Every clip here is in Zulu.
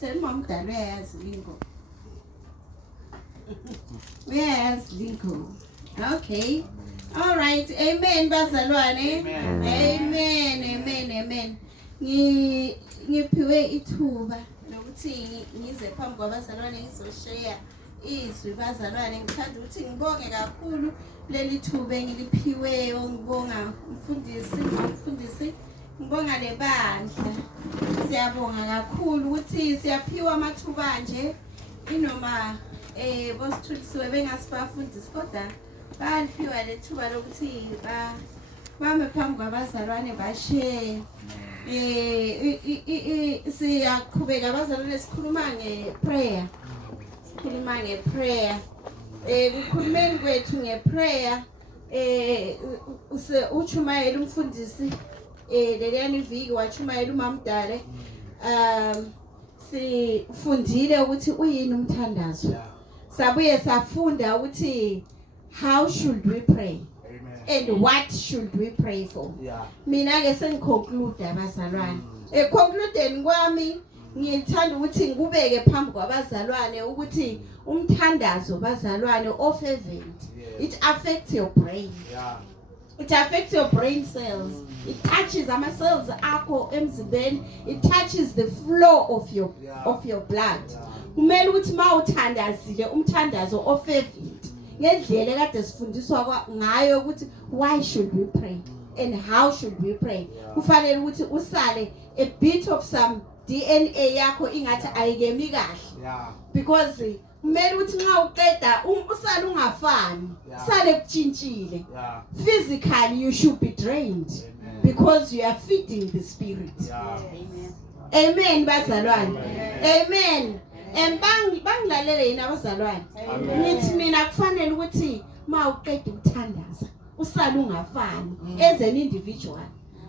Tell mom that where's lingo. Where's lingo? Okay. All right. Amen. Bazalwane. Amen. Ngiphiwe ithuba lokuthi ngize phambi kwabazalwane ngizoshare izwi bazalwane. Ngithanda ukuthi ngibonge kakhulu leli thuba engiliphiweyo. Ngibonga umfundisi. Ngibonga lebandla. Siyabonga kakhulu ukuthi siyaphiwa amathuba nje inoma bosithulisiwe bengasibafundisi kodwa baphiwa lethuba lokuthi bame phambi kwabazalwane bashare. Siyaqhubeka abazalwane sikhuluma ngeprayer. Ukukhulumeni kwethu ngeprayer uchumayela umfundisi leliyani iviki wachumayela uMamdale. Sifundile ukuthi uyini umthandazo. Sabuye safunda ukuthi how should we pray? And what should we pray for? Mina ke sengiconclude abazalwane. Concluding kwami ngithanda ukuthi ngikubeke phambi kwabazalwane ukuthi umthandazo bazalwane fervent. It affects your brain. It affects your brain cells. It touches ama cells akho emzimbeni. It touches the flow of your blood. Kumele ukuthi mawuthandazile umthandazo fervent. Ngendlela kade sifundiswa ngayo ukuthi why should we pray and how should we pray. Kufanele ukuthi usale a bit of some DNA yakho ingathi ayikemi kahle. Because kumele ukuthi nxa uqeda usale ungafani. Sale kuchintshile. Physically you should be drained because you are feeding the spirit. Amen bazalwane. Amen. Bangilalele yini abazalwane. Ngithi mina kufanele ukuthi mawuqeda ukuthandaza usale ungafani as an individual.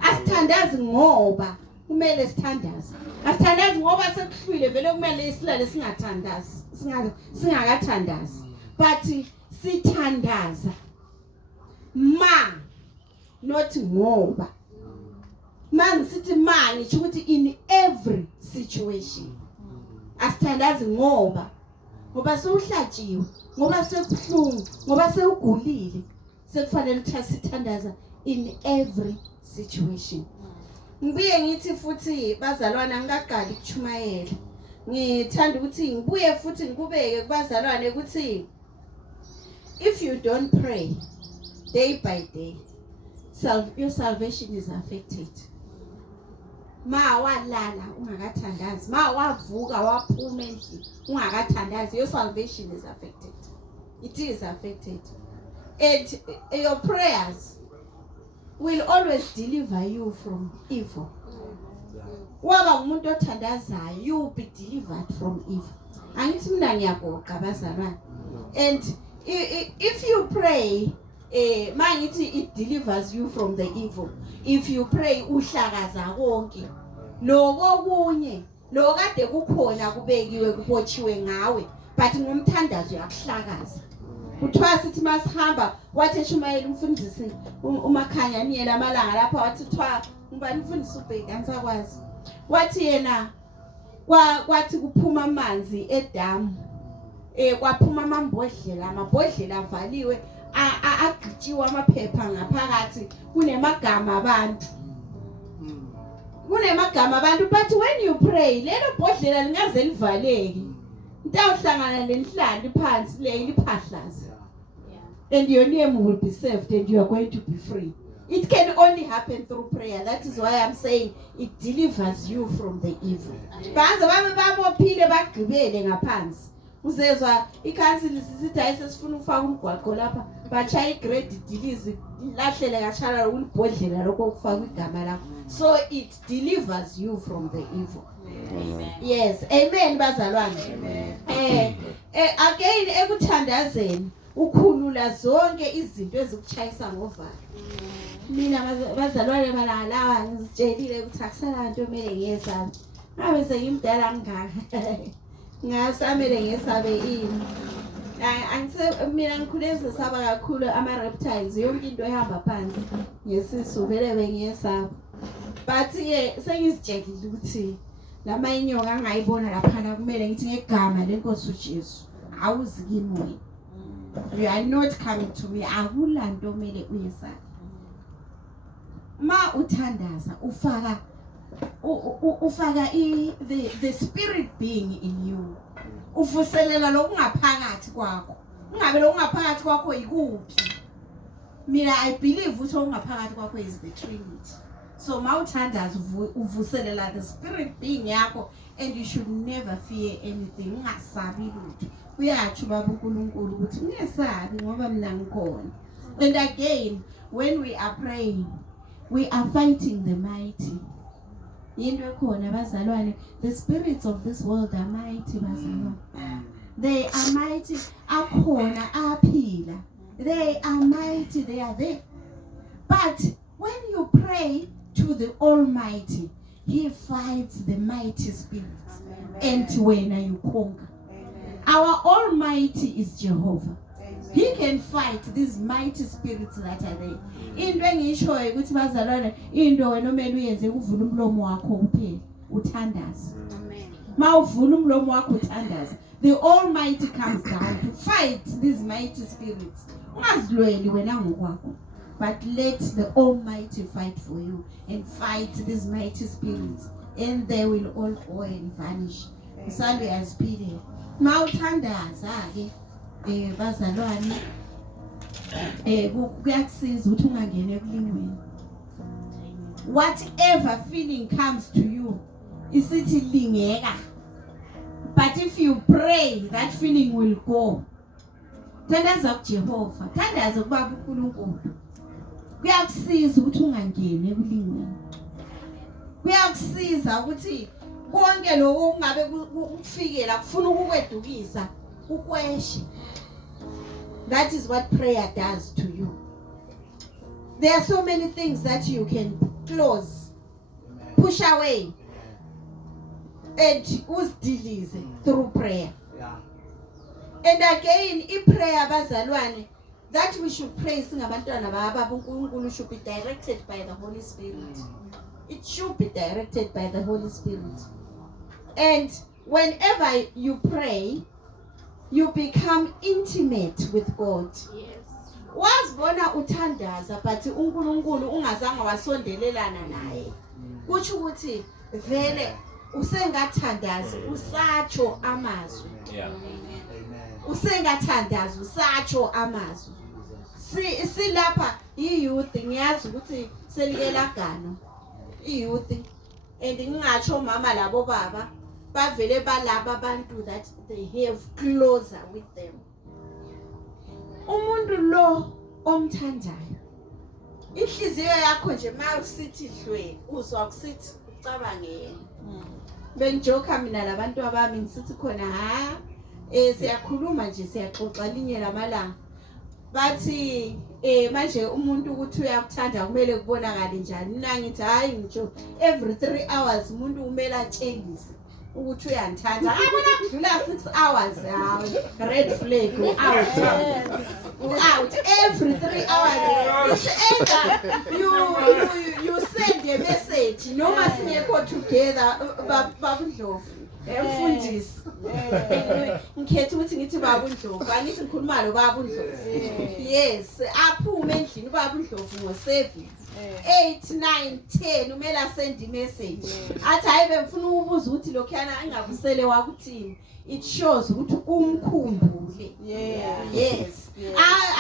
Asithandazi ngoba kumele sithandaze. Asithandazi ngoba sekuhlwile vele kumele isilale singathandazi. Singakathandazi. But sithandaza not ngoba. Sithi ngisho ukuthi in every situation. Asithandazi ngoba sewuhlatshiwe, ngoba sekubuhlungu, ngoba sewugulile. Sekufanele ukuthi sithandaza in every situation. Ngibuye ngithi futhi bazalwane angikaqali ukuchumayela. Ngithanda ukuthi ngibuye futhi ngikubeke kubazalwane ukuthi if you don't pray day by day, your salvation is affected. Walala ungakathandazi, wavuka waphuma endlini ungakathandazi, your salvation is affected. It is affected. And your prayers will always deliver you from evil. Waba umuntu othandazayo, you will be delivered from evil. Angithi mina ngiyagoqa bazalwane. And if you pray, mangithi it delivers you from the evil. If you pray uhlakaza konke lokunye lokade kukhona kubekiwe kubotshiwe ngawe, but ngomthandazo yakuhlakaza. Kuthiwa sithi masihamba wathi eshumayela umfundisi umakhanya niyela amalanga lapha wathi thwa ngubani umfundisi uBheki angisakwazi. Wathi yena kwathi kuphuma amanzi edamu. Kwaphuma amabhodlela avaliwe agqitshiwe amaphepha ngaphakathi kunemagama abantu. But when you pray lelo bhodlela lingaze livaleke. Ntawuhlangana lenhlali phansi le liphahlaza. And your name will be saved and you are going to be free. It can only happen through prayer. That is why I'm saying it delivers you from the evil. Baza babophile bagqibele ngaphansi. Uzezwa ikhansili sisithi ayisesifuna ufaka umgwaqo lapha bachaya igrade dilizi lahlele kachala ulibhodlela lokho kufaka igama lakho. So it delivers you from the evil. Amen. Yes, amen bazalwane. Amen. Again ekuthandazeni ukhulula zonke izinto ezikuchayisa ngovalo. Mina bazalwane balalawa ngizitshelile ukuthi akusala into emele ngiyesabe. Ngabe sengimdala ngaka. Ngasamele ngesabe ini. Mina ngikhuleze saba kakhulu ama reptiles yonke into ehamba phansi ngesisu vele bengiyesaba. But ke sengizitshelile ukuthi lama inyoka angayibona laphana kumele ngithi ngegama lenkosi uJesu awuzikimi wena. You are not coming to me. Akulanto kumele uyesabe. Ma uthandaza ufaka the spirit being in you. Uvuselela lokungaphakathi kwakho. Ungabe lokungaphakathi kwakho ikuphi. Mina I believe ukuthi okungaphakathi kwakho is the Trinity. So ma uthandaza uvuselela the spirit being yakho, and you should never fear anything. Ungasabi lutho. Uyathi baba uNkulunkulu ukuthi ungesabi ngoba mina ngikhona. And again, when we are praying, we are fighting the mighty. Into ekhona bazalwane, the spirits of this world are mighty bazalwane. They are mighty. Akhona aphila. They are mighty, they are there. But when you pray to the Almighty, He fights the mighty spirits. And when you conquer. Our Almighty is Jehovah. He can fight these mighty spirits that are there. Into engishoyo ukuthi bazalwane, into wena omele uyenze ukuvula umlomo wakho kuphela, uthandaze. Amen. Mawuvula umlomo wakho uthandaze. The Almighty comes down to fight these mighty spirits. Ungazilweli wena ngokwakho, but let the Almighty fight for you and fight these mighty spirits, and they will all go and vanish. Msalwe azipile. Mawuthandaza ke bazalwane kuyakusiza ukuthi ungangene ekulingweni. Whatever feeling comes to you, isithi lingeka. But if you pray, that feeling will go. Thandaza kuJehova, thandaza kubaba uNkulunkulu. Kuyakusiza ukuthi ungangene ekulingweni. Kuyakusiza ukuthi konke lokho ungabe ukufikela kufuna ukukwedukisa ukweshe. That is what prayer does to you. There are so many things that you can close, push away, and uzdilize through prayer. And again, in prayer bazalwane, that we should pray singabantwana baba uNkulunkulu should be directed by the Holy Spirit. It should be directed by the Holy Spirit. And whenever you pray, you become intimate with God. Yes. Wazibona uthandaza but uNkulunkulu ungazange wasondelelana naye. Kuthi ukuthi vele usengathandazi usatsho amazwi. Yeah. Usengathandazi usatsho amazwi. Silapha iyouth ngiyazi ukuthi selikela gano. Iyouth and ngingatsho mama labo baba bavele balaba abantu that they have closer with them. Umuntu lo omthandayo, inhliziyo yakho nje mawusithi hlwe uzwa kusithi ucabange yena. Benjoka mina labantu abami ngisithi khona siyakhuluma nje siyaxoxa linye lamalanga. Bathi manje umuntu ukuthi uyakuthanda kumele kubonakala njani. Mina ngithi hayi ngisho every 3 hours umuntu kumele atshengise ukuthi uyandithanda. Akubona kudlula 6 hours red flag out every 3 hours. You send a message noma singekho together babundlovu. Mfundisi ngikhetha ukuthi ngithi baba uNdlovu angithi ngikhuluma lo baba uNdlovu. Yes, aphume endlini baba uNdlovu ngo7 8 9 10 umele send message athi hayi bengifuna ukubuza ukuthi lokhana engabusele wakuthini. It shows ukuthi umkhumbule. Yes.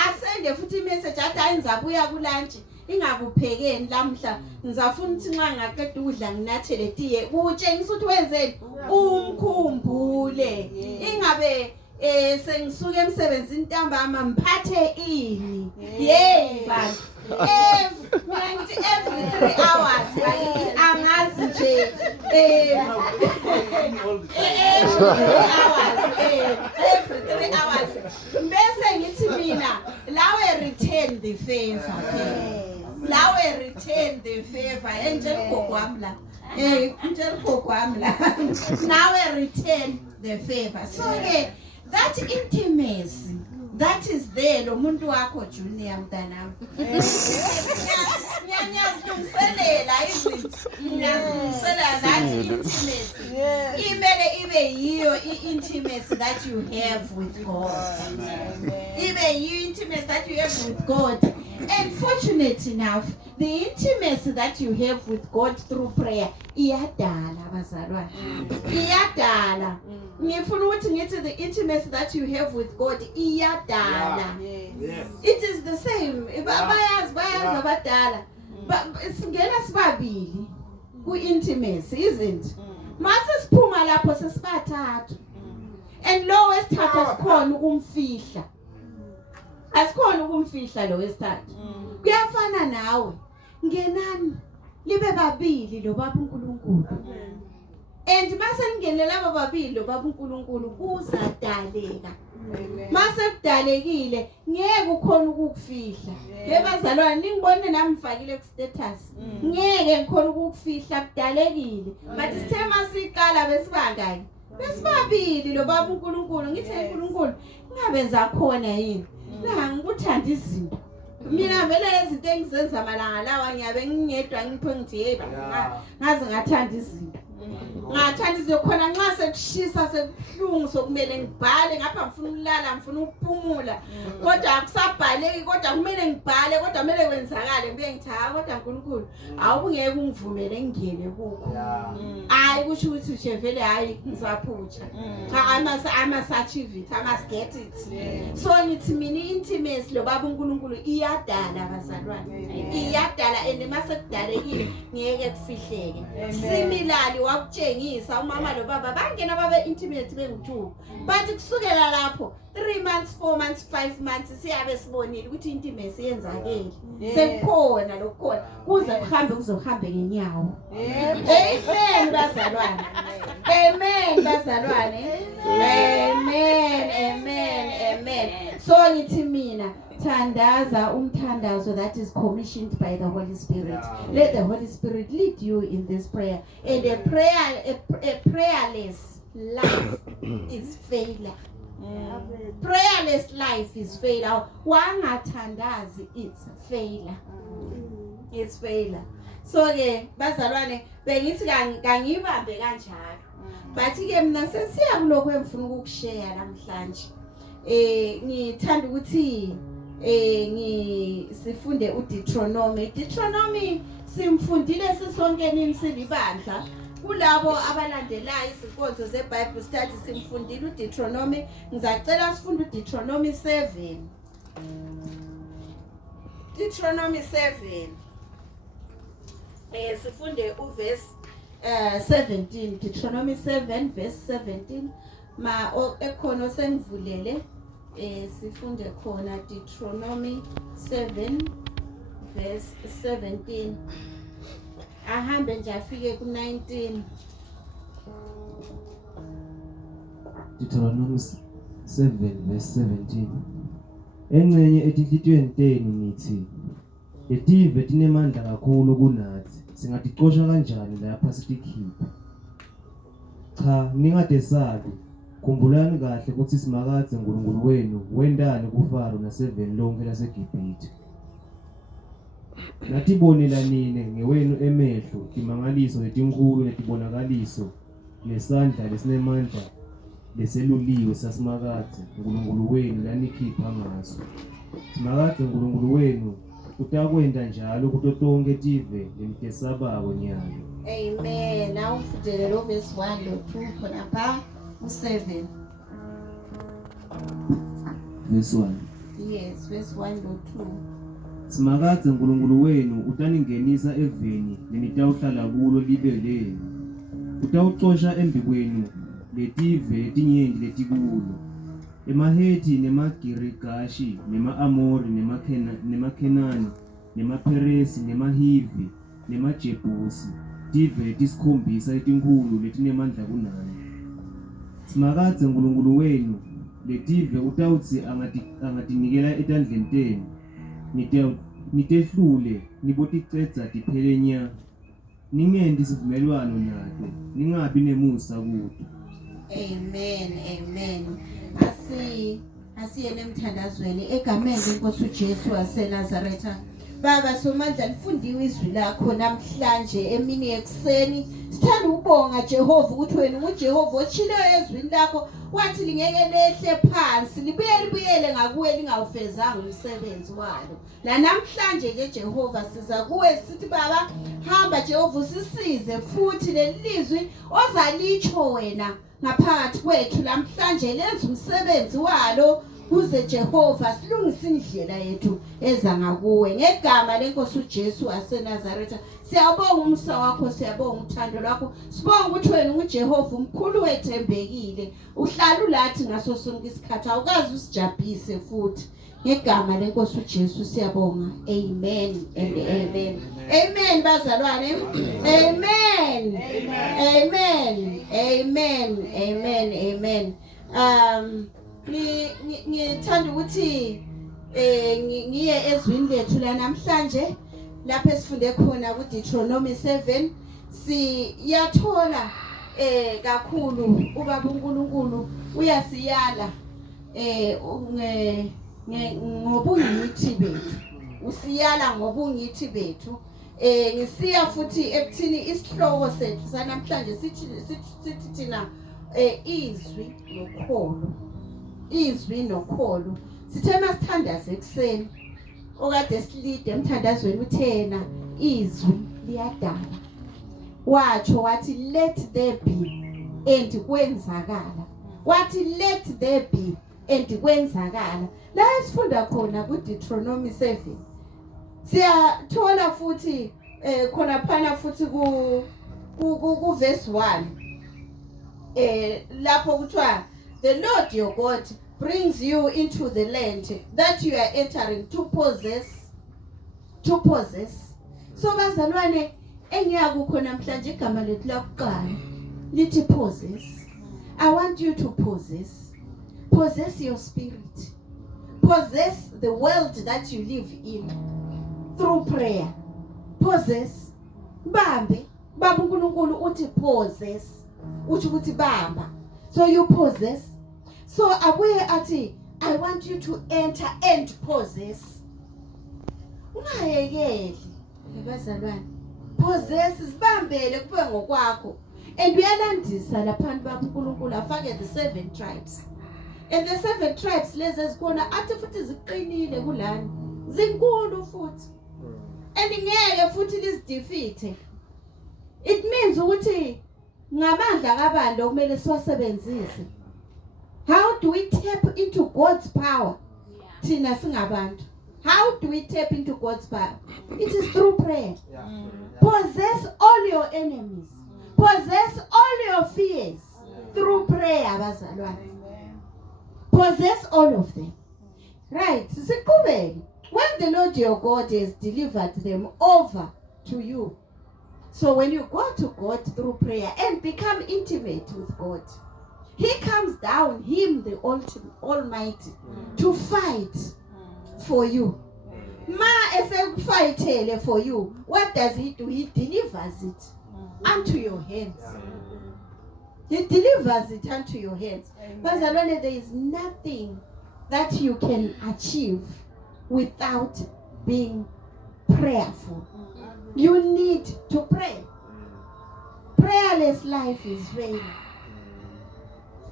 Asende futhi message athi ayinzabuya ku lunch ingakuphekeni lamhla ngizafuna ukuthi nxa ngaqeda ukudla nginathele tiye utshengisa ukuthi wenzeni umkhumbule. Ingabe sengisuke emsebenzini ntambama mphathe ini. Hey bantu every 3 hours angazi nje every 3 hours bese ngithi mina lawe return the favor. Lawe return the favor angel kokwamla nawe return the favor. So that intimacy that is there lo muntu wakho Junior mntanami. Ngiyazilungiselela izinto. Ngiyazilungiselela that intimacy. Imele ibe yiyo intimacy that you have with God. Ibe yiyo intimacy that you have with God. And fortunate enough, the intimacy that you have with God through prayer iyadala abazalwane. Iyadala. Ngifuna ukuthi ngithi the intimacy that you have with God iyadala. It is the same. Bayazi abadala. Singena sibabili ku intimacy, isn't it? Mase siphuma lapho sesibathathu. And lo wesithathu asikhona ukumfihla. Asikhona ukumfihla lo wesithathu. Kuyafana nawe. Ngenani libe babili lo baba uNkulunkulu. And mase ngene laba babili lo baba uNkulunkulu kuzadaleka. Mase kudalekile ngeke ukhona ukukufihla. Yebazalwane ningibone nami mfakile ku status. Ngeke ngikhona ukukufihla kudalekile. But sithe masiqala besibangaki. Besibabili lo baba uNkulunkulu ngithe uNkulunkulu ngabenza khona yini. La ngikuthanda izinto. Mina vele izinto engizenza malanga lawa ngiyabe ngingedwa ngipho ngithi hey ngaze ngathanda izinto. Ngathanda izinto khona nxa sekushisa sekuhlungu sokumele ngibhale ngapha ngifuna ukulala ngifuna ukuphumula. Kodwa akusabhaleki kodwa kumele ngibhale kodwa kumele kwenzakale ngibe ngithi ha kodwa uNkulunkulu awungeke ungivumele ngene kuko. Hayi kusho ukuthi nje vele hayi ngizaphutsha. I must achieve it. I must get it. So ngithi mina intimacy lo baba uNkulunkulu iyadala abazalwane. Iyadala and mase kudalekile ngeke kufihleke. Similarly wakutshengisa umama lo baba bangena babe intimate bengu2. But kusukela lapho 3 months, 4 months, 5 months siyabe sibonile ukuthi intimacy yenzakile. Sekukhona lokukhona kuze kuhambe kuzohambe ngenyawo. Amen bazalwane. Amen bazalwane. Amen. So ngithi mina thandaza umthandazo that is commissioned by the Holy Spirit. Let the Holy Spirit lead you in this prayer. And a prayerless life is failure. Prayerless life is failure. Wangathandazi it's failure. It's failure. So ke bazalwane bengithi kangibambe kanjalo. But ke mina sesiya kuloko engifuna ukushare namhlanje. Ngithanda ukuthi sifunde uDeuteronomy. Deuteronomy simfundile sisonke nini silibandla. Kulabo abalandelayo izinkonzo zeBible study simfundile uDeuteronomy. Ngizacela sifunde uDeuteronomy 7. Deuteronomy 7. Sifunde uverse 17. Deuteronomy 7 verse 17. Ma ekhono sengivulele sifunde khona Deuteronomy 7 verse 17. Ahambe nje afike ku 19. Deuteronomy 7 verse 17. Engcenye etinhlitweni tenu nithi letive tinemandla kakhulu kunathi singatixosha kanjani lapha sitikhipha. Cha ningadesabi. Khumbulani kahle ukuthi simakadze uNkulunkulu wenu wendani kuFaro naseveni lonke laseGibhithe. Natibonela nine ngewenu emehlo imangaliso letinkulu letibonakaliso nesandla lesinemandla leseluliwe sasimakadze uNkulunkulu wenu lanikhipha ngaso. Simakadze uNkulunkulu wenu utakwenda njalo kuto tonke tive lemtesabako nyayo. Amen. Now mfundele lo verse 1 lo 2 khona pha u7. Verse 1. Yes, verse 1 lo 2. Simakadze uNkulunkulu wenu utaningenisa eveni lenitawuhlala kulo libe lenu. Utawuxosha embikwenu letive letinyenti letikulo. Emaheti nemagirigashi nema-Amori nemakhenani nemaperesi nemahivi nemajebusi tive letisikhombisa letinkulu letinemandla kunani. Simakadze uNkulunkulu wenu letive utawutsi angatinikela etandleni tenu nitehlule niboticedza tiphele nya. Ningendi sivumelwano nato ningabi nemusa kuto. Amen. asiyene emthandazweni egameni lenkosi uJesu waseNazaretha. Baba somandla lifundiwe izwi lakho namhlanje emini ekseni. Sithanda ukubonga Jehova ukuthi wena unguJehova otshileyo ezwini lakho wathi lingeke lehle phansi libuyele ngakuwe lingawufezanga umsebenzi walo. La namhlanje ke Jehova siza kuwe sithi baba hamba Jehova usisize futhi lelizwi ozalitsho wena ngaphakathi kwethu namhlanje lenza umsebenzi walo kuze Jehova silungise indlela yethu eza ngakuwe ngegama lenkosi uJesu waseNazaretha. Siyabonga umsa wakho, siyabonga uthando lwakho, sibonga ukuthi wena unguJehova umkhulu wethembekile, uhlala ulathi ngaso sonke isikhathi, awukazi usijabhise futhi. Ngegama lenkosi uJesu siyabonga. Amen and amen. Amen bazalwane. Amen. Amen. Amen. Amen. Amen. Ngithanda ukuthi ngiye ezwini lethu la namhlanje lapho esifunde khona ku Deuteronomy 7 siyathola kakhulu ubaba uNkulunkulu uyasiyala ngobungithi bethu, usiyala ngobungithi bethu. Ngisiya futhi ekuthini isihloko sethu sanamhlanje sithi thina izwi nokholo. Izwi nokholo. Sithe masithandaze ekseni okade silide emthandazweni uthena izwi liyadala. Watsho wathi let there be and kwenzakala. Wathi let there be and kwenzakala. La sifunda khona ku Deuteronomy 7. Siyathola futhi khona phana futhi ku verse 1. Lapho kuthiwa the Lord your God brings you into the land that you are entering to possess. So bazalwane engiyakukhona namhlanje igama lethu lakuqala lithi possess. I want you to possess your spirit, possess the world that you live in through prayer. Possess. Bambe baba uNkulunkulu uthi possess, uthi ukuthi bamba. So you possess. So abuye athi I want you to enter and possess. Ungayekeli bazalwane. Possess sibambele kube ngokwakho. And uyalandisa lapha baba uNkulunkulu afake the 7 tribes. And the 7 tribes lezi ezikhona athi futhi ziqinile kulana. Zinkulu futhi. And ngeke futhi lizidefeat. It means ukuthi ngamandla kabanda okumele siwasebenzise. How do we tap into God's power? Thina singabantu. How do we tap into God's power? It is through prayer. Possess all your enemies. Possess all your fears through prayer bazalwane. Possess all of them. Right. When the Lord your God has delivered them over to you. So when you go to God through prayer and become intimate with God, He comes down, Him the Almighty, to fight for you. Ma esekufayithele for you. What does He do? He delivers it unto your hands. He delivers it unto your hands. Because there is nothing that you can achieve without being prayerful. You need to pray. Prayerless life is failure.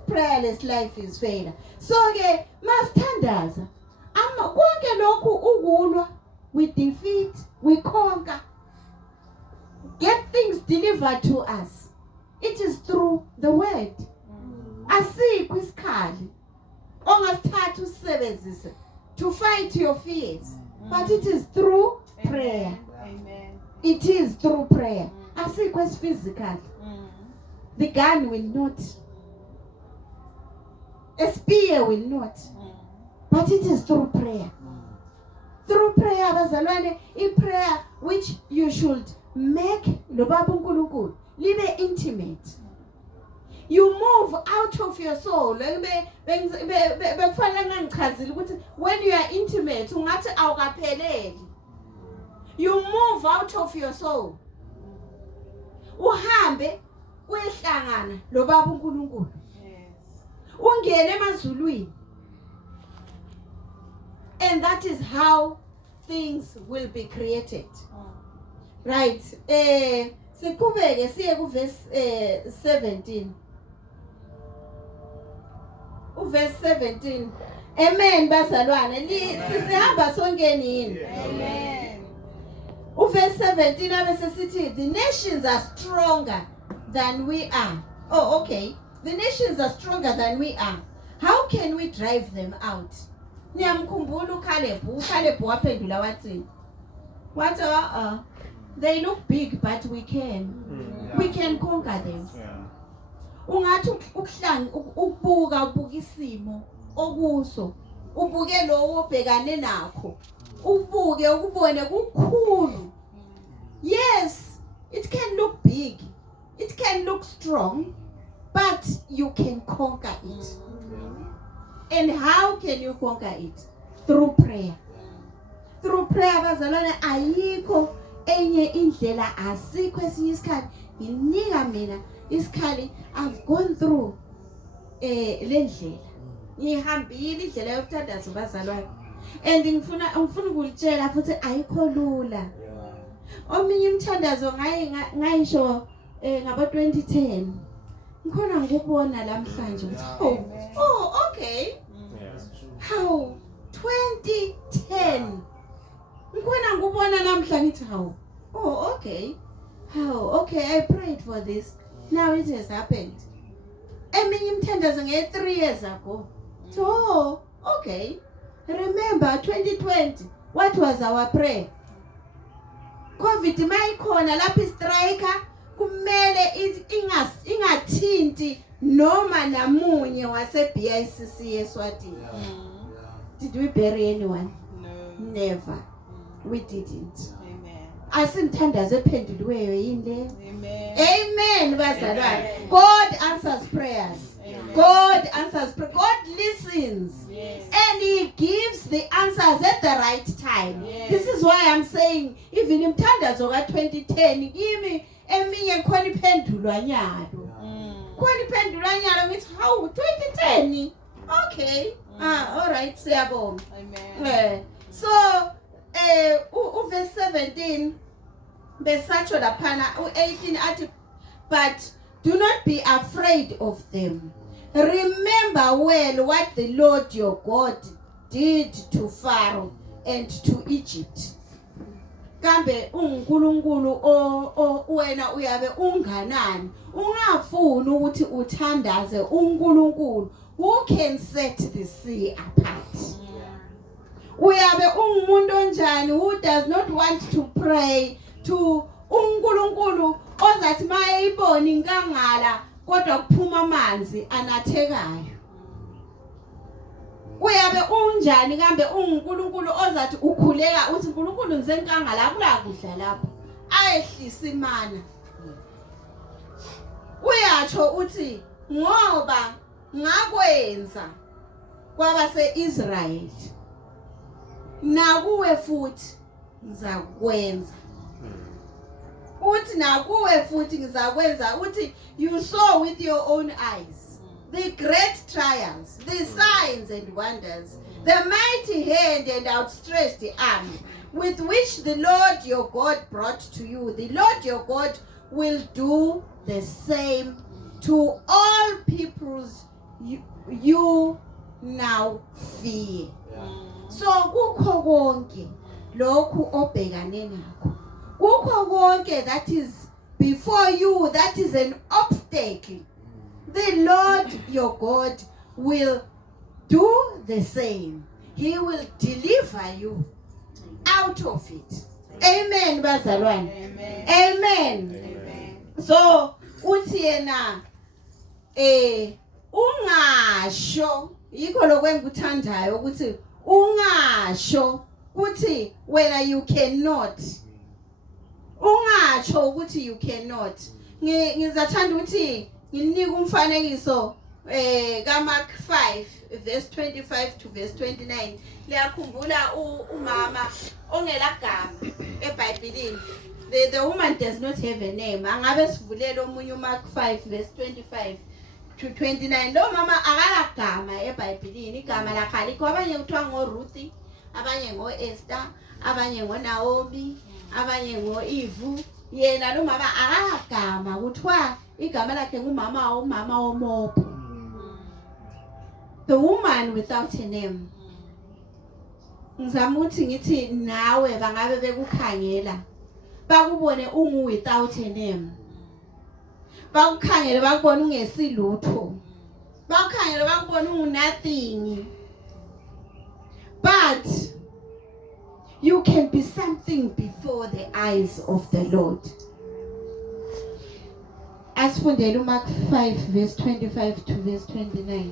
Prayerless life is failure. So ke masithandaza konke lokhu ukulwa, we defeat, we conquer, get things delivered to us. It is through the word. Asikho isikhali ongasithatha usebenzise to fight your fears, but it is through prayer. Amen. It is through prayer. Asikho physical. The gun will not. A spear will not. But it is through prayer. Through prayer, bazalwane, in prayer which you should make lobaba uNkulunkulu libe intimate. You move out of your soul. When you are intimate, you move out of your soul. Uhambe uyehlangana lobaba uNkulunkulu. Ungene emazulwini. And that is how things will be created. Right. Siqhubeke siye ku verse 17. Verse 17. Amen bazalwane. Sisihamba sonke nini? Amen. Verse 17 abese sithi the nations are stronger than we are. Oh, okay. The nations are stronger than we are. How can we drive them out? Niyamkhumbula uCaleb waphendula wathi. What they look big, but we can. We can conquer them. Ungathi ukubuka isimo okuso. Ubuke lo obhekane nakho. Ubuke ukubone kukhulu. Yes, it can look big. It can look strong, but you can conquer it. And how can you conquer it? Through prayer. Through prayer bazalwane ayikho enye indlela asikho esinye isikhathi nginika mina isikhali I've gone through le ndlela ngihambile indlela yokuthandaza bazalwane and ngifuna ukulitshela futhi ayikho lula ominye umthandazo ngayisho ngaba 2010 ngikhona ngikubona namhlanje ukuthi okay how 2010 ngikhona ngikubona namhlanje ngithi how okay I prayed for this, now it has happened. Eminye imthandazo 3 years ago. So okay, remember 2020 what was our prayer? COVID mayikhona lapha istriker kumele ingathinti noma namunye wase BICC eSwatini. Did we bury anyone? No. Never. We didn't. Amen. Asimthandazo ephenduliweyo yini? Amen. Amen bazalwane. God answers prayers. Amen. God answers prayer. God listens. Yes. And he gives the answers at the right time. Yes. This is why I'm saying even imthandazo ka 2010 kimi eminye khona iphendulwa nyalo. Khona iphendulwa nyalo ngithi how 2010. Okay. All right, siyabonga. Amen. So verse 17 besatsho laphana u18 athi but do not be afraid of them. Remember well what the Lord your God did to Pharaoh and to Egypt. Kambe uNkulunkulu wena uyabe unganani ungafuni ukuthi uthandaze uNkulunkulu who can set the sea apart. Uyabe ungumuntu onjani who does not want to pray to uNkulunkulu ozathi mayibona inkangala kodwa kuphuma amanzi anathekayo. Uyabe unjani kambe uNkulunkulu ozathi ukhuleka uthi uNkulunkulu ngisenkangala akulakudla lapho ayehlisa imana. Uyatsho uthi ngoba ngakwenza kwabase-Israyeli nakuwe futhi ngizakwenza. Uthi nakuwe futhi ngizakwenza uthi you saw with your own eyes the great trials, the signs and wonders, the mighty hand and outstretched arm with which the Lord your God brought to you. The Lord your God will do the same to all peoples you now fear. So kukho konke lokhu obhekane nakho, kukho konke that is before you, that is an obstacle, the Lord your God will do the same. He will deliver you out of it. Amen bazalwane. Amen. Amen. Amen. So uthi yena ungasho yikho lokwenguthandayo ukuthi ungasho ukuthi wena you cannot. Ungasho ukuthi you cannot. Ngizathanda ukuthi nginika umfanekiso kaMark 5 verse 25 to verse 29. Liyakhumbula umama ongelagama eBhayibhelini. The woman does not have a name. Angabe sivulela omunye uMark 5 verse 25 to 29. Lo mama akalagama eBhayibhelini, igama lakhe alikho. Abanye kuthiwa ngoRuth, abanye ngo-Esther, abanye ngo-Naomi, abanye ngo-Eve. Yena lo mama akagama kuthiwa igama lakhe ngumama womopo. The woman without a name. Ngizama ukuthi ngithi nawe bangabe bekukhangela bakubone without a name. Bakukhangele bakubone ungesilutho. Bakukhangele bakubone nothing. But you can be something before the eyes of the Lord. Asifundele Mark 5 verse 25 to verse 29.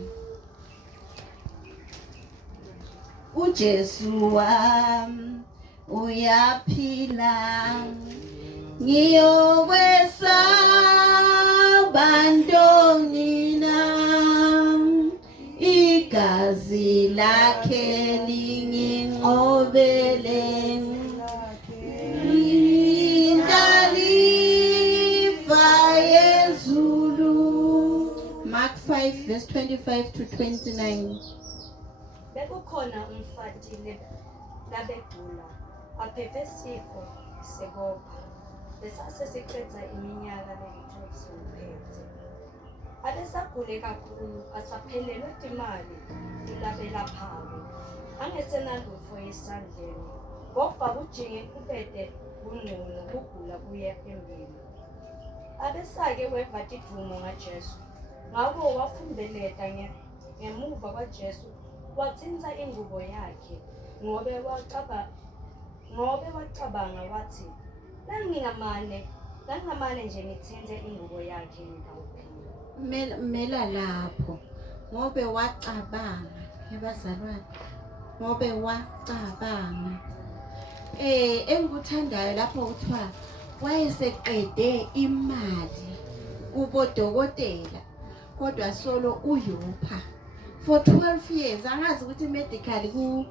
uJesu wami uyaphila ngiyokwesaba ntongina igazi lakhe linginqobele indalifa yezulu. Mark 5 verse 25 to 29. Bekukhona umfatile labegula aphethwe isifo sekopha besasesiqeda iminyaka le-12 abesagule kakhulu asaphelelwe imali labelaphayo angesenalutho esandleni ngoba kujinge kubede kungcono kugula kuye phambili abesake weva idumo ngaJesu ngakho wafundela ngemuva kwaJesu wathinta ingubo yakhe ngobe wacabanga wathi nangingamane nje ngithinte ingubo yakhe ngawuphila. Mela lapho ngobe wacabanga yabazalwane ngobe wacabanga engikuthandayo lapho kuthiwa wayeseqede imali kubodokotela kodwa solo uyopha for 12 years. Angazi ukuthi medically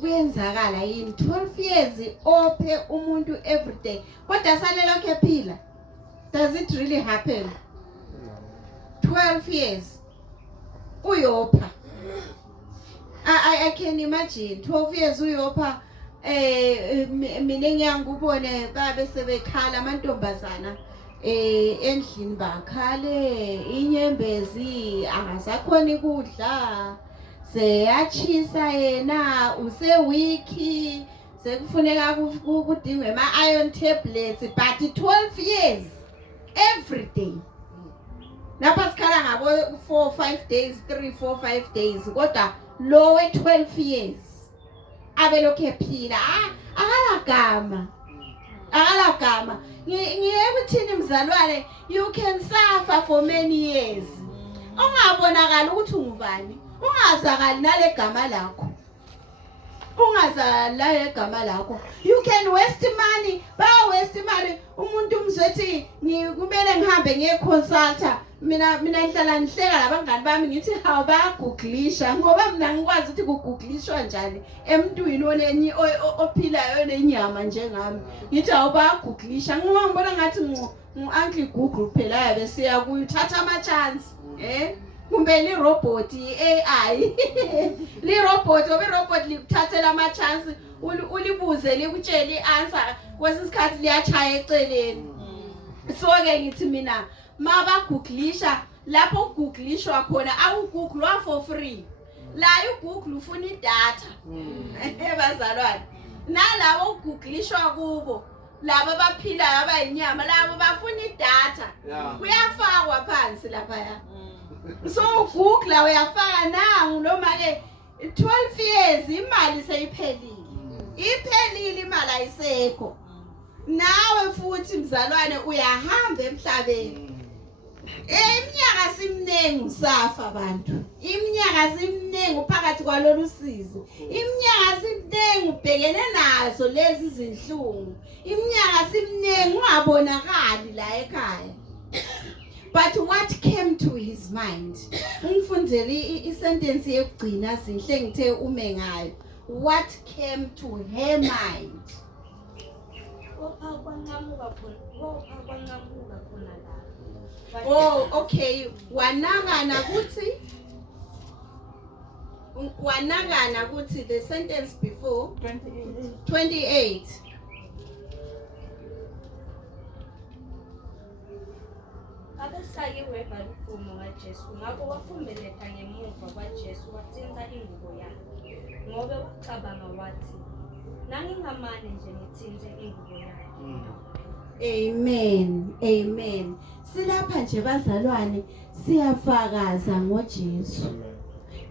kuyenzakala yini 12 years ophe umuntu every day kodwa sale lokho ephila. Does it really happen? 12 years uyopha. I can imagine 12 years uyopha. Mina ngiyangubone babe sebekhala amantombazana endlini bakhale inyembezi angasakhona ukudla seyachisa yena usewiki sekufuneka kudingwe ama-iron tablets but 12 years every day lapha sikhala ngabo 4-5 days 3-4-5 days kodwa lo we 12 years abelokhu ephila akalagama ngiyekuthini mzalwane you can suffer for many years ungabonakala ukuthi ungubani ungazakali nalegama lakho you can waste money waste money umuntu umzwethi kumele ngihambe ngiyeconsulta mina ngihlala nihleka labangani bami ngithi hawu bayagooglisha ngoba mina ngikwazi ukuthi kugooglishwa njani emntwini ophilayo nenyama njengami ngithi hawu bayagooglisha ngibona ngathi uncle Google phela yabe siya kuyithatha ama chance kumbe li robot AI li robot likuthathela ama chance ulibuze likutshela ianswer kwesisikhathi liyachaya eceleni. So ke ngithi mina maba googlisha lapho googlishwa khona awugooglwa for free la uGoogle ufuna idatha bazalwane nalabo googlishwa kubo laba baphilayo abayinyama labo bafuna idatha kuyafakwa phansi lapha so Google uyafaka nangu noma ke 12 years imali seyiphelile imali ayisekho nawe futhi mzalwane uyahamba emhlabeni iminyaka simnengi usafa abantu iminyaka simnengi uphakathi kwalolu sizo iminyaka simnengi ubhekene nazo lezi zinhlungu iminyaka simnengi ungabonakali la ekhaya. But what came to his mind? Ngifundele isentence yokugcina sihle ngithe ume ngayo. What came to her mind? Oh, okay. Wanangana kuthi wanakana ukuthi the sentence before 28. Abesayiwe balufumo kaJesu ngakho waphumelela ngemuva kwaJesu wathinta ingubo yakhe ngoba wacabanga wathi nangingamane nje ngithinte ingubo yakhe. Amen. Amen. Silapha nje bazalwane siyafakaza ngoJesu.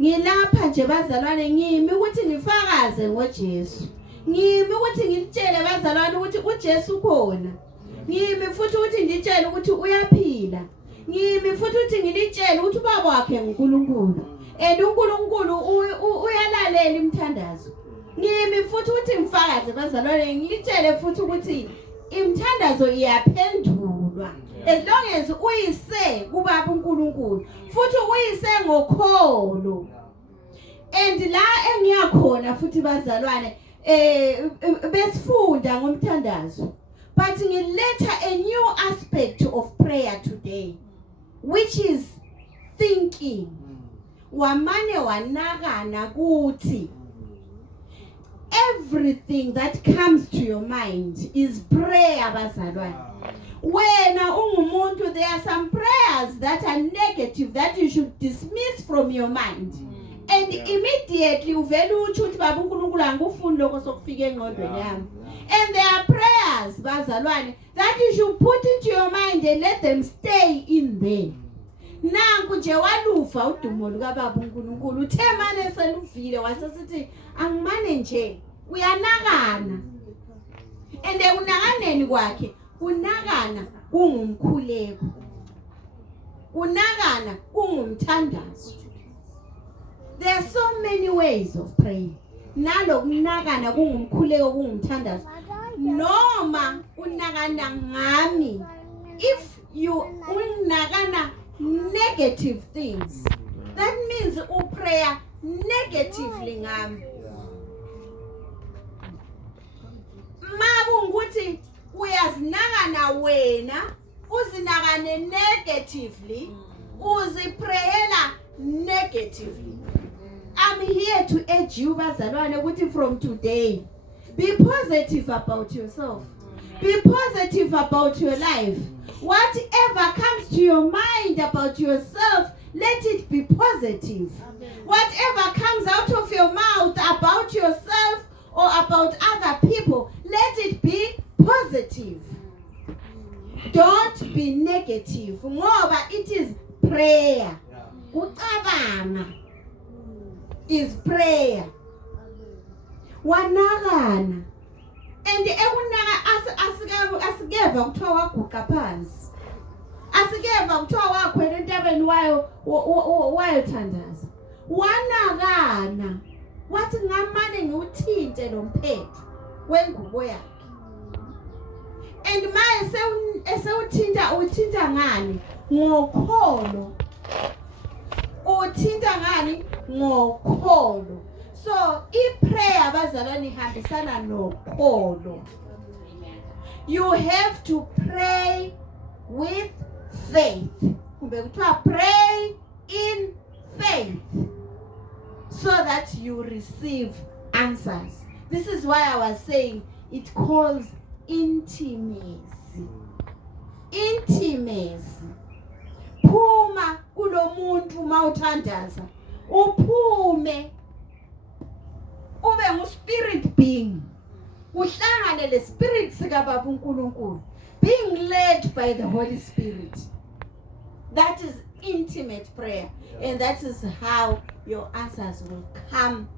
Ngilapha nje bazalwane ngimi ukuthi ngifakaze ngoJesu. Ngimi ukuthi ngitshele bazalwane ukuthi uJesu khona. Ngimi futhi ukuthi ngitshele ukuthi uyaphila. Ngimi futhi ukuthi ngilitshele ukuthi ubaba wakhe uNkulunkulu. uNkulunkulu uyalalela imthandazo. Ngimi futhi ukuthi ngifakaze bazalwane ngitshele futhi ukuthi imthandazo iyaphendulwa. As long as uyise kubaba uNkulunkulu futhi uyise ngokholo. And la engiyakhona futhi bazalwane besifunda ngomthandazo. But ngiletha a new aspect of prayer today, which is thinking. Wamane wanakana kuthi everything that comes to your mind is prayer bazalwane. Wena ungumuntu, there are some prayers that are negative that you should dismiss from your mind. And immediately uvela uthi uthi baba uNkulunkulu angifuni lokho sokufika engqondweni yami. And there are prayers bazalwane that you should put into your mind and let them stay in there. Nanku nje walufa udumo luka baba uNkulunkulu uthe manje seluvile wasesithi angimane nje uyanakana. And unakaneni kwakhe unakana kungumkhuleko. Unakana kungumthandazo. There are so many ways of praying. Nalo kunakana kungumkhuleko kungumthandazo. Noma unakana ngami. If you unakana negative things, that means uprayer negatively ngami. Makunguthi uyazinakana wena, uzinakane negatively, uziprayela negatively. I'm here to urge you bazalwane ukuthi from today be positive about yourself. Be positive about your life. Whatever comes to your mind about yourself, let it be positive. Whatever comes out of your mouth about yourself or about other people, let it be positive. Don't be negative. Ngoba it is prayer. Ucabanga is prayer. Wanakana. And ekunaka asigeva kuthiwa waguqa phansi. Asigeva kuthiwa wakhwela entabeni wayo thandaza. Wanakana. Wathi ngamane ngiuthinte lo mphetho wengubo yakhe. And maye uthinta ngani? Ngokholo. Uthinta ngani? Ngokholo. So, prayer bazalwane ihambisana nokholo. You have to pray with faith. Kumbe kuthiwa pray in faith so that you receive answers. This is why I was saying it calls intimacy. Intimacy. Phuma kulo muntu mawuthandaza. Uphume ube ngu-spirit being. Uhlangane le spirit sika baba uNkulunkulu. Being led by the Holy Spirit. That is intimate prayer. And that is how your answers will come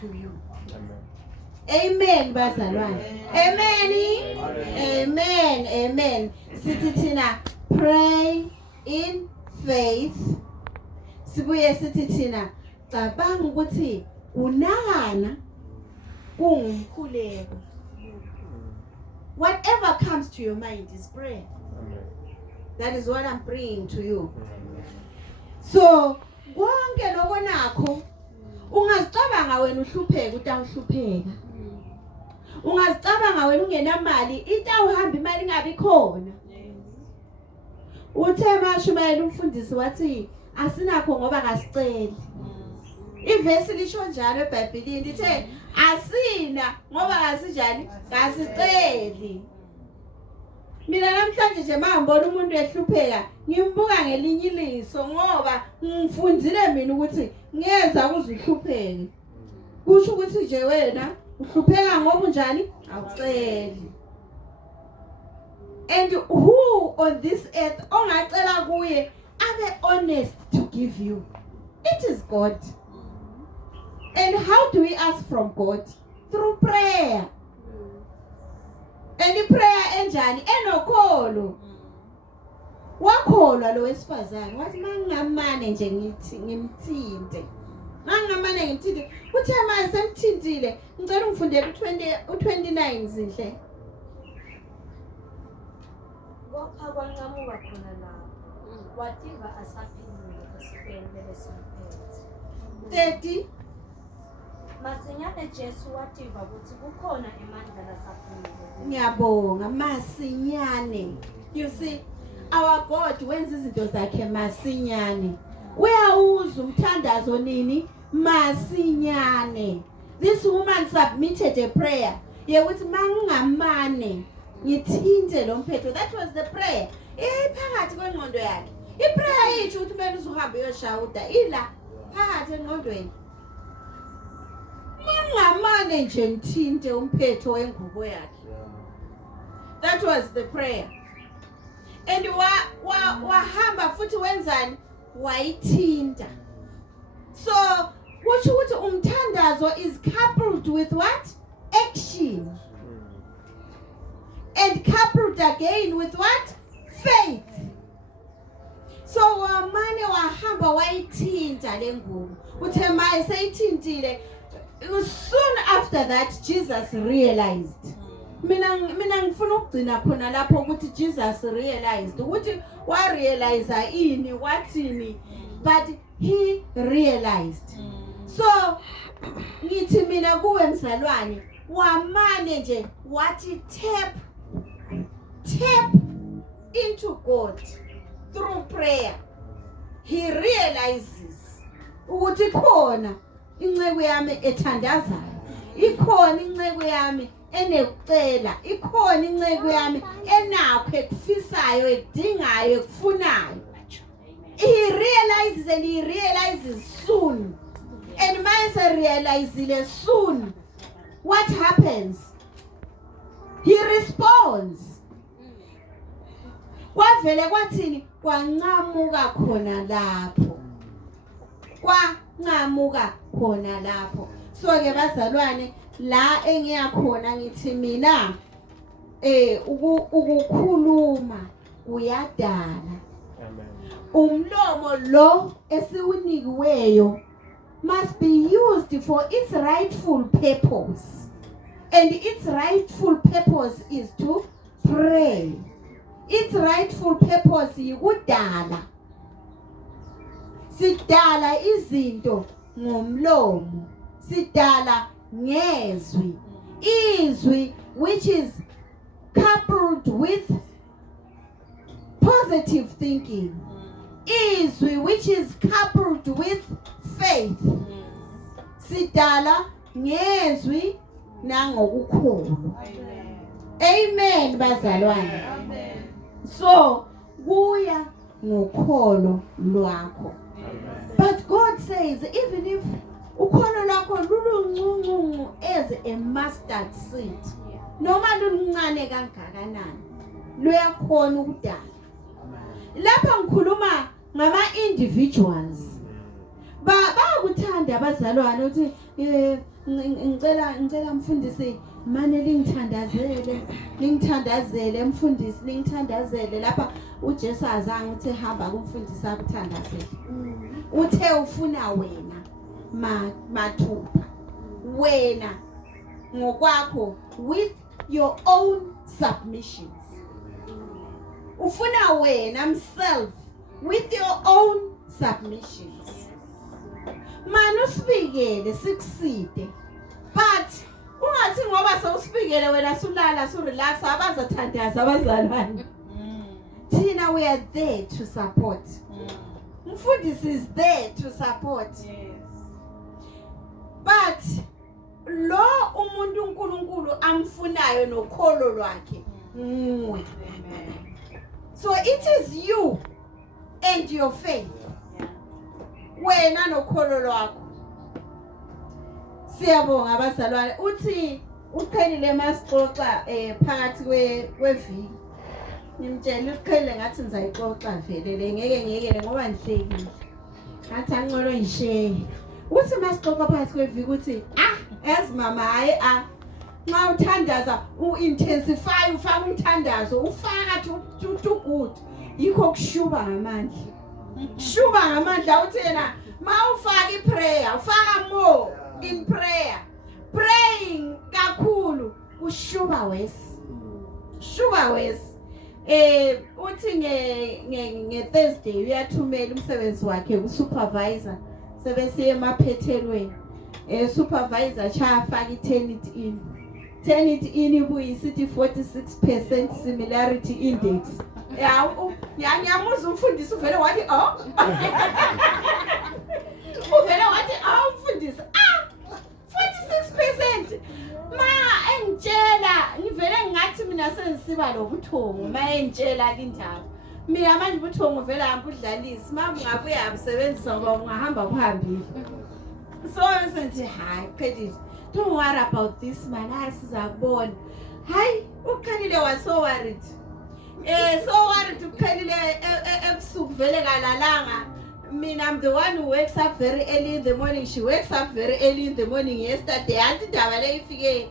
to you. Amen, bazalwane. Amen. Amen. Amen. Sithi thina pray in faith. Sibuye sithi thina cabanga ukuthi unakana kungumkhuleko. Whatever comes to your mind is prayer. That is what I'm bringing to you. So, konke lokho nakho ungazicabanga wena uhlupheka utawuhlupheka. Ungazicabanga wena ungenamali itawuhamba imali ingabi khona. Uthe mashumayela umfundisi wathi asinakho ngoba ngasicela. Ivesi lisho njalo eBhayibhelini lithe asina ngoba asinjani kasiceli. Mina namhlanje nje mangibona umuntu ehlupheka ngimbuka ngelinye iliso ngoba ngifundzile mina ukuthi ngeza ukuzihlupheke. Kusho ukuthi nje wena uhlupheka ngoba njani awuceli. And who on this earth ongacela kuye abe honest to give you? It is God. And how do we ask from God? Through prayer. And prayer enjani enokholo. Wakholwa lo wesifazane wathi mangamane nje ngithi ngimthinte. Mangamane ngimthinte. Uthe manje semthintile ngicela ungifundele u29 zinhle. Kwapha kwanqamuka khona lapho. Wativa asaphilile esibhedlela esimphethe. 30 Masinyane Jesu wativa ukuthi kukhona emandla lasaphilile. Ngiyabonga masinyane. You see, our God wenza izinto zakhe masinyane. Uyawuza umthandazo nini masinyane. This woman submitted a prayer. Yekuthi mangamane ngithinte lo mphetho. That was the prayer. Phakathi kwengqondo yakhe. Iprayer ithi ukuthi kumele uhambe uyoshawuda ila phakathi engqondweni. Mangamane nje ngithinte umphetho wengubo yakhe. That was the prayer. And wahamba futhi wenzani wayithinta. So kusho ukuthi umthandazo is coupled with what? Action. And coupled again with what? Faith. So wamane wahamba wayithinta lengubo. Uthe maye seyithintile. Soon after that Jesus realized. Mina ngifuna ukugcina khona lapho ukuthi Jesus realized ukuthi wa realize ini wathini, but he realized. So ngithi mina kuwe mzalwane wamane nje wathi tap into God through prayer. He realizes ukuthi khona inceku yami ethandazayo, ikhona inceku yami enekucela, ikhona inceku yami enakho ekufisayo ekudingayo ekufunayo. He realizes and he realizes soon. And mase realizile soon, what happens? He responds. Kwavele kwathini kwanqamuka khona lapho. Kwanqamuka khona lapho. So ke bazalwane la engiyakhona ngithi mina ukukhuluma kuyadala. Umlomo lo esiwunikiweyo must be used for its rightful purpose. And its rightful purpose is to pray. Its rightful purpose yikudala. Sidala izinto ngomlomo. Sidala ngezwi. Izwi which is coupled with positive thinking. Izwi which is coupled with faith. Sidala ngezwi nangokukholwa. Amen bazalwane. Amen. So kuya ngokholo lwakho. But God says even if ukholo lwakho luluncuncuncu as a mustard seed, noma luluncane kangakanani luyakhona ukudala. Lapha ngikhuluma ngama individuals. Bayakuthanda abazalwane uthi ngicela mfundisi mane lingithandazele mfundisi lingithandazele lapha uJesu azange uthi hamba kumfundisi akuthandazele. Uthe ufuna wena mathupha wena ngokwakho with your own submissions. Ufuna wena himself with your own submissions. Manu speakele sikuside. But ungathi ngoba sewuspikele wena sulala surelax abazathandaza abazalwane. Thina we are there to support. Mfundisi is there to support. Yes. but lo umuntu uNkulunkulu amfunayo nokholo lwakhe nguwe. So it is you and your faith. Wena nokholo lwakho. Siyabonga abazalwane. Uthi uqhelile masixoxa phakathi kweviki. Nimtshela uqhelile ngathi nizayixoxa vele ngeke ngoba nihlekile. Ngathi angcolo ngishare. Uthi masixoxa phakathi kweviki uthi yazi mama hayi nxa uthandaza intensify ufaka umthandazo ufaka too good. Yikho kushuba ngamandla. Shuba ngamandla uthi yena mawufaka iprayer ufaka more in prayer. Praying kakhulu ushuba wesi. Shuba wesi. Uthi nge Thursday uyathumela umsebenzi wakhe usupervisor sebesiye emaphethelweni. Supervisor chafaka turn it in ibuyisithi 46% similarity index. Ngiyamuza umfundisi uvele wathi uvele wathi umfundisi 46%. Ma engitshela ngivele ngathi mina sengisiba lobuthongo ma engitshela indaba. Mina manje ubuthongo vele hamba udlalisa ma ungabuya abusebenzisa ngoba ungahamba kuhambile. So senthi hayi credit. Don't worry about this man. Asizabona. Hayi uqhelile was so worried. So worried uqhelile ebusuku vele kalalanga. Mina I'm the one who wakes up very early in the morning. She wakes up very early in the morning yesterday. Anti indaba le ifike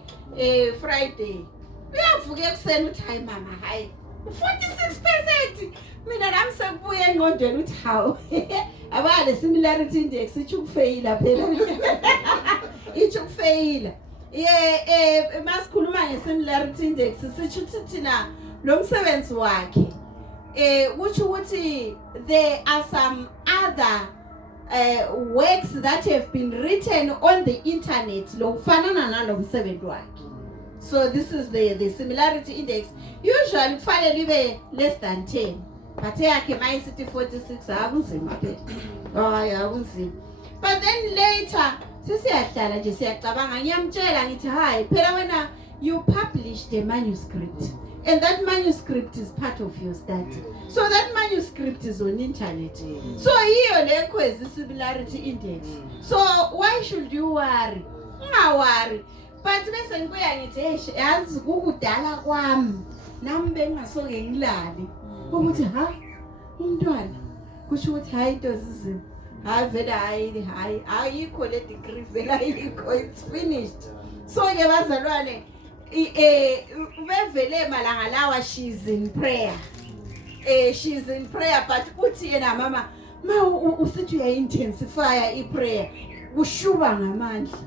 Friday. Uyavuka ekuseni uthi hayi mama hayi 46%. Mina nami sekubuye engqondweni uthi hawu abale similarity index ichukufeyila phela. Ichukufeyila. Masikhuluma nge-similarity index sisho ukuthi thina lo msebenzi wakhe kusho ukuthi there are some other works that have been written on the internet lo kufanana nalo msebenzi wakhe. So this is the similarity index. Usually kufanele ibe less than 10. But yakhe mayisithi 46 akunzima phela. Akunzima. But then later sesiyahlala nje siyacabanga ngiyamtshela ngithi hayi phela wena you published a manuscript and that manuscript is part of your study. So that manuscript is on internet. So hiyo lekho is similarity index. So why should you worry? Ungawori. But bese ngibuya ngithi yazi kukudala kwami nami bengasoke ngilali ukuthi umntwana kusho ukuthi hayi into zizimo hayi vele hayi ayikho le degree vele ayikho, it's finished. So ke bazalwane bevele malanga lawa she's in prayer. She's in prayer but uthi yena mama usithi uya-intensify i-prayer ushuba ngamandla.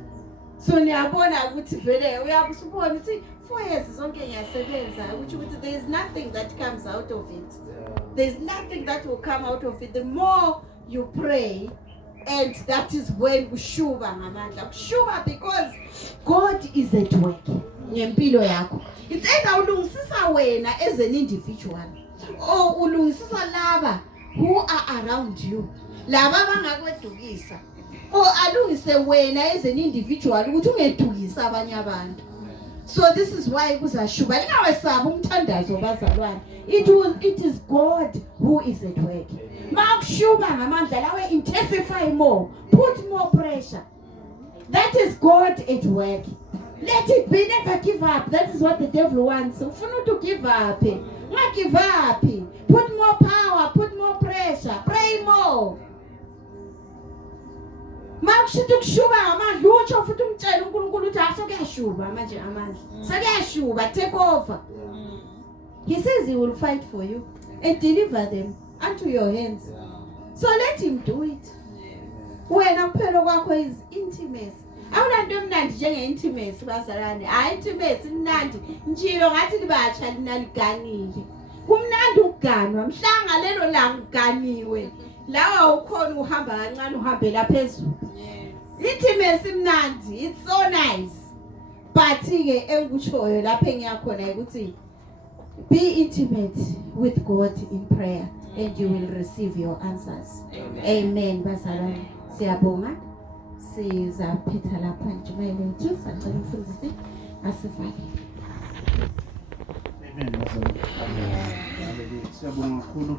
So niyabona ukuthi vele uyabusubona ukuthi 4 years zonke ngiyasebenza ukuthi there is nothing that comes out of it. There is nothing that will come out of it. The more you pray, and that is when ushuba ngamandla. Ushuba because God is at work ngempilo yakho. It's either ulungisisa wena as an individual or ulungisisa laba who are around you. Laba bangakwedukisa. Or alungise wena as an individual ukuthi ungedukisa abanye abantu. So this is why kuzashuba lingawesaba umthandazo bazalwane. It is God who is at work. Makushuba ngamandla lawe intensify more, put more pressure. That is God at work. Let it be, never give up. That is what the devil wants. Ufuna to give up. Not give up. Put more power, put more pressure, pray more. Makushithi kushuba ngamandla utsho futhi umtshela uNkulunkulu ukuthi asokuyashuba manje amandla. Sekuyashuba, take over. He says he will fight for you and deliver them unto your hands. So let him do it. Wena kuphela kwakho is intimacy. Awunanto emnandi njenge-intimacy bazalwane. Intimacy imnandi. Njilo ngathi libatsha linaliganile. Kumnandi ukuganwa. Mhlanga lelo langa uganiwe. Lawa ukhona uhamba kancane uhambe la phezulu. Intimacy imnandi. It's so nice. But ke engikutshoyo lapha engiyakhona ukuthi be intimate with God in prayer and you will receive your answers. Amen bazalwane. Siyabonga. sizaphetha lapha intshumayelo yethu sacela umfundisi asifake. Amen. Hallelujah. Siyabonga kakhulu.